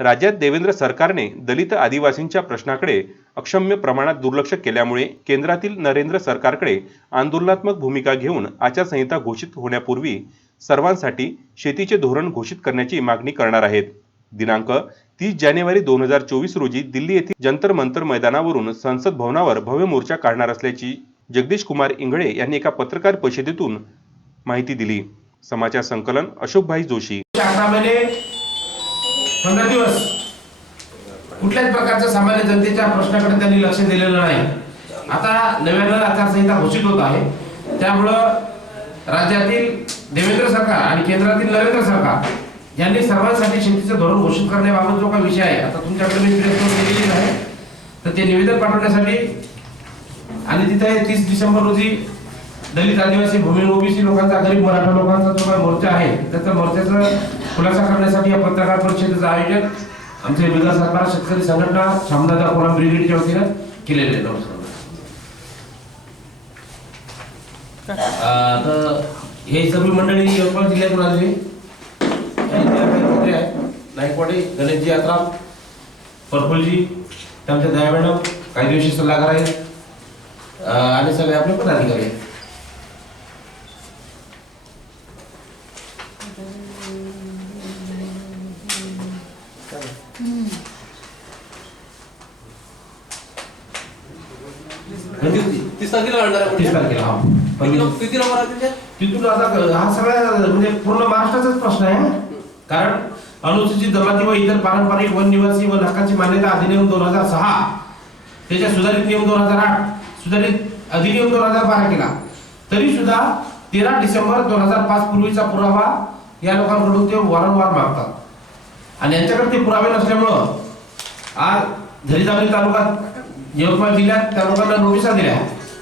राज्यात देवेंद्र सरकारने दलित आदिवासींच्या प्रश्नाकडे अक्षम्य प्रमाणात दुर्लक्ष केल्यामुळे केंद्रातील नरेंद्र सरकारकडे आंदोलनात्मक भूमिका घेऊन आचारसंहिता घोषित होण्यापूर्वी सर्वांसाठी शेतीचे धोरण घोषित करण्याची मागणी करणार आहेत. दिनांक तीस जानेवारी दोन हजार चोवीस रोजी दिल्ली येथील जंतर मंतर मैदानावरून संसद भवनावर भव्य मोर्चा काढणार असल्याची जगदीश कुमार इंगळे यांनी एका पत्रकार परिषदेतून माहिती दिली. समाचार संकलन अशोकभाई जोशी. पंधरा दिवस. कुठल्याच प्रकारच्या सामान्य जनतेच्या प्रश्नाकडे त्यांनी लक्ष दिलेलं नाही. आता नव्यानं आचारसंहिता घोषित होत आहे. त्यामुळं राज्यातील देवेंद्र सरकार आणि केंद्रातील नरेंद्र सरकार यांनी सर्वांसाठी शेतीचं धोरण घोषित करण्याबाबत जो काही विषय आहे आता तुमच्याकडे मी प्रेस केलेली आहे तर ते निवेदन पाठवण्यासाठी आणि तिथे तीस डिसेंबर रोजी दलित आदिवासी भूमी ओबीसी लोकांचा गरीब मराठा लोकांचा जो काही आहे. त्याचा मोर्चाचा खुलासा करण्यासाठी या पत्रकार परिषदेचं आयोजन आमचे विकास सरकार शेतकरी संघटना शामदादा कोळा ब्रिगेडच्या वतीनं केलेले आहे. नमस्कार. तर हे सगळी मंडळी यवतमाळ जिल्ह्यातून आलेली काही गणेशजी यात्रा परफुलजी त्यांचे दया मॅडम काही दिवशी सल्लागार आहेत. आणि सगळे आपले पदाधिकारी आहेत. म्हणजे तीस तारखेला आणणार आहे तीस? तारखेला हा किती पण लोक- किती नंबर आहे त्याच्यात? तिथून आता हा सगळ्या म्हणजे पूर्ण महाराष्ट्राचाच प्रश्न आहे कारण अनुसूचित जमाती व इतर पारंपरिक वन निवासी व हक्काची मान्यता अधिनियम दोन हजार सहा त्याच्या सुधारित नियम दोन हजार आठ सुधारित अधिनियम दोन हजार बारा केला तरी सुद्धा तेरा डिसेंबर दोन हजार पाच पूर्वीचा पुरावा या लोकांकडून ते वारंवार मागतात आणि यांच्याकडे ते पुरावे नसल्यामुळं आज झरीजावली तालुक्यात यवतमाळ जिल्ह्यात त्या लोकांना नोटिसा दिल्या.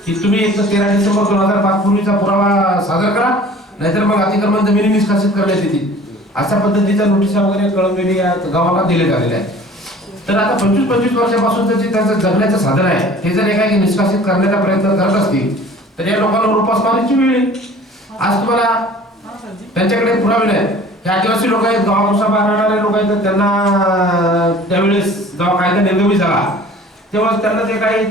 की तुम्ही एक तर तेरा डिसेंबर दोन हजार पाच पूर्वीचा पुरावा सादर करा नाहीतर मग अतिक्रमण जमिनी निष्कासित करण्यात येतील. अशा पद्धतीच्या नोटिसा वगैरे कळवलेली या गावाला दिले झालेले आहेत. तर आता पंचवीस पंचवीस वर्षापासून जे त्यांचं जगण्याचं साधन आहे हे जर एका निष्कासित करण्याचा प्रयत्न करत असतील तर या लोकांवर उपासमारीची वेळ आज तुम्हाला त्यांच्याकडे पुरावे नाही हे आदिवासी लोक आहेत गावापासून बाहेर राहणारे लोक आहेत तर त्यांना त्यावेळेस जेव्हा कायदा निर्गमी झाला तेव्हा त्यांना ते काही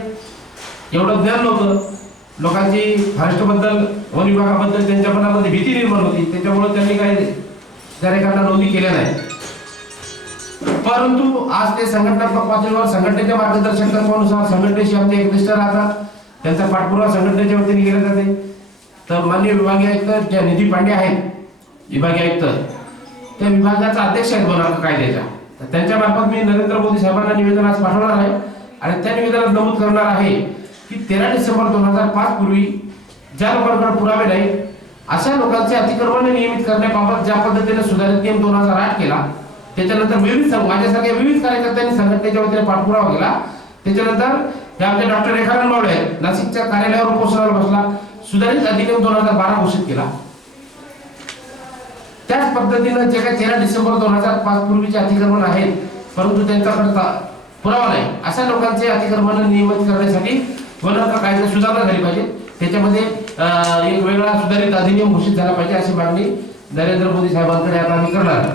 एवढं ज्ञान नव्हतं. लोकांची फॉरेस्टबद्दल वन विभागाबद्दल त्यांच्या मनामध्ये भीती निर्माण होती. त्याच्यामुळे त्यांनी काही त्या नोंदी केल्या नाही. परंतु आज ते संघटनात्मक पातळीवर संघटनेच्या मार्गदर्शक तत्वानुसार संघटनेशी आमचे एकनिष्ठ राहतात. त्यांचा पाठपुरावा संघटनेच्या वतीने केला जाते. तर माननीय विभागीय आयुक्त ज्या निधी पांडे आहेत विभागीय आयुक्त त्या विभागाचा अध्यक्ष आहेत बनारक कायद्याच्या. तर त्यांच्या मार्फत मी नरेंद्र मोदी साहेबांना निवेदन आज पाठवणार आहे. आणि त्या निवेदनात नमूद करणार आहे की तेरा डिसेंबर दोन हजार पाच पूर्वी ज्या लोकांकडे पुरावे नाही अशा लोकांचे अतिक्रमण नियमित करण्याबाबत ज्या पद्धतीने सुधारित नियम दोन हजार आठ केला त्याच्यानंतर विविध माझ्यासारख्या विविध कार्यकर्त्यांनी संघटनेच्या वतीने पाठपुरावा केला. त्याच्यानंतर आमचे डॉक्टर रेखानंद मावळे नाशिकच्या कार्यालयावर उपोषणाला बसला. सुधारित अधिनियम दोन हजार बारा घोषित केला. त्याच पद्धतीनं जे काही तेरा डिसेंबर दोन हजार पाच पूर्वीचे अतिक्रमण आहेत परंतु त्यांच्याकडे पुरावा नाही. अशा लोकांचे अतिक्रमण नियमित करण्यासाठी वन हक्क कायदा सुधारणा झाली पाहिजे. त्याच्यामध्ये एक वेगळा सुधारित अधिनियम घोषित झाला पाहिजे अशी मागणी नरेंद्र मोदी साहेबांकडे आता आम्ही करणार